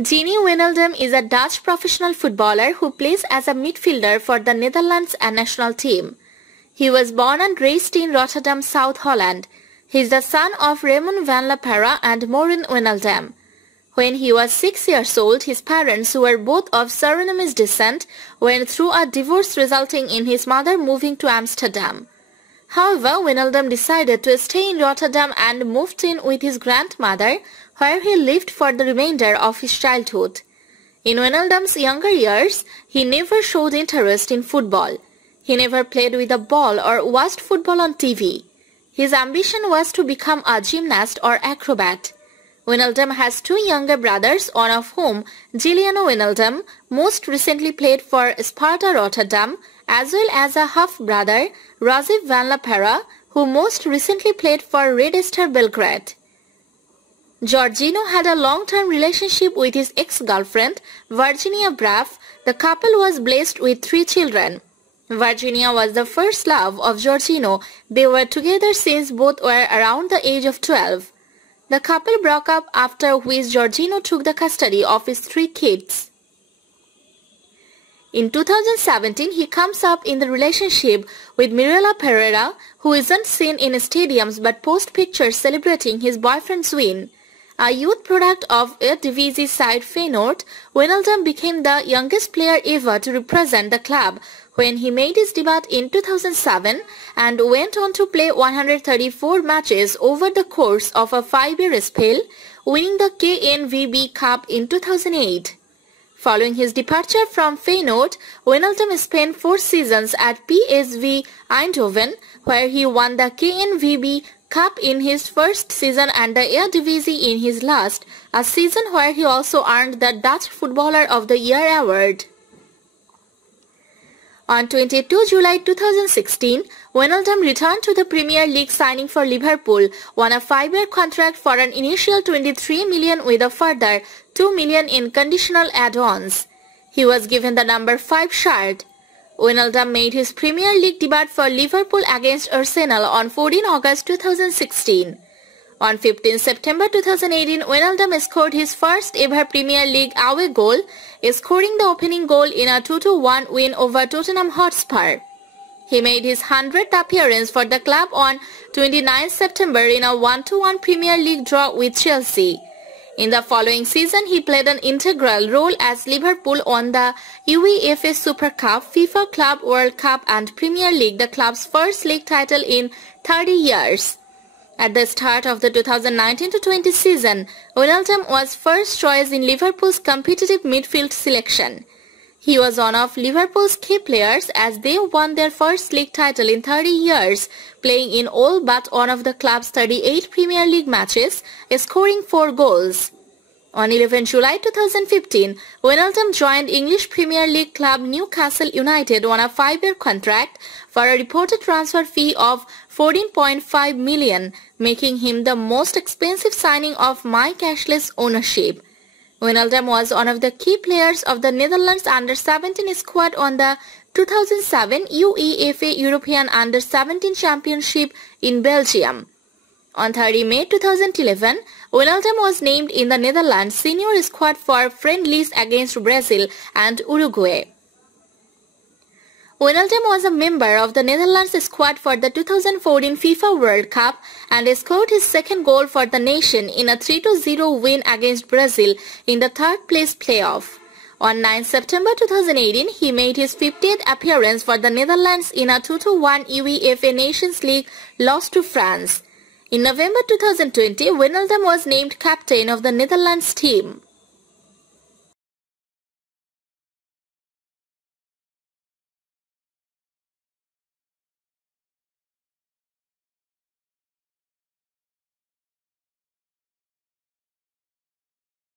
Gini Wijnaldum is a Dutch professional footballer who plays as a midfielder for the Netherlands national team. He was born and raised in Rotterdam, South Holland. He is the son of Raymond van la Parra and Maureen Wijnaldum. When he was 6 years old, his parents, who were both of Surinamese descent, went through a divorce resulting in his mother moving to Amsterdam. However, Wijnaldum decided to stay in Rotterdam and moved in with his grandmother, where he lived for the remainder of his childhood. In Wijnaldum's younger years, he never showed interest in football. He never played with a ball or watched football on TV. His ambition was to become a gymnast or acrobat. Wijnaldum has two younger brothers, one of whom, Giuliano Wijnaldum, most recently played for Sparta Rotterdam, as well as a half-brother, Rajiv van la Parra, who most recently played for Red Star Belgrade. Jorginho had a long-term relationship with his ex-girlfriend, Virginia Braff. The couple was blessed with 3 children. Virginia was the first love of Jorginho. They were together since both were around the age of 12. The couple broke up, after which Jorginho took the custody of his 3 kids. In 2017, he comes up in the relationship with Mirella Pereira, who isn't seen in stadiums but posts pictures celebrating his boyfriend's win. A youth product of Eredivisie side Feyenoord, Wijnaldum became the youngest player ever to represent the club when he made his debut in 2007 and went on to play 134 matches over the course of a 5-year spell, winning the KNVB Cup in 2008. Following his departure from Feyenoord, Wijnaldum spent 4 seasons at PSV Eindhoven, where he won the KNVB Cup in his first season and the Eredivisie in his last, a season where he also earned the Dutch Footballer of the Year award. On 22 July 2016, Wijnaldum returned to the Premier League, signing for Liverpool, won a 5-year contract for an initial 23 million with a further 2 million in conditional add-ons. He was given the number 5 shirt. Wijnaldum made his Premier League debut for Liverpool against Arsenal on 14 August 2016. On 15 September 2018, Wijnaldum scored his first ever Premier League away goal, scoring the opening goal in a 2-1 win over Tottenham Hotspur. He made his 100th appearance for the club on 29 September in a 1-1 Premier League draw with Chelsea. In the following season, he played an integral role as Liverpool won the UEFA Super Cup, FIFA Club World Cup and Premier League, the club's first league title in 30 years. At the start of the 2019-20 season, Wijnaldum was first choice in Liverpool's competitive midfield selection. He was one of Liverpool's key players as they won their first league title in 30 years, playing in all but one of the club's 38 Premier League matches, scoring 4 goals. On 11 July 2015, Wijnaldum joined English Premier League club Newcastle United on a 5-year contract for a reported transfer fee of 14.5 million, making him the most expensive signing of Mike Ashley's ownership. Wijnaldum was one of the key players of the Netherlands Under-17 squad on the 2007 UEFA European Under-17 Championship in Belgium. On 30 May 2011, Wijnaldum was named in the Netherlands senior squad for friendlies against Brazil and Uruguay. Wijnaldum was a member of the Netherlands squad for the 2014 FIFA World Cup and scored his second goal for the nation in a 3-0 win against Brazil in the third-place playoff. On 9 September 2018, he made his 50th appearance for the Netherlands in a 2-1 UEFA Nations League loss to France. In November 2020, Wijnaldum was named captain of the Netherlands team.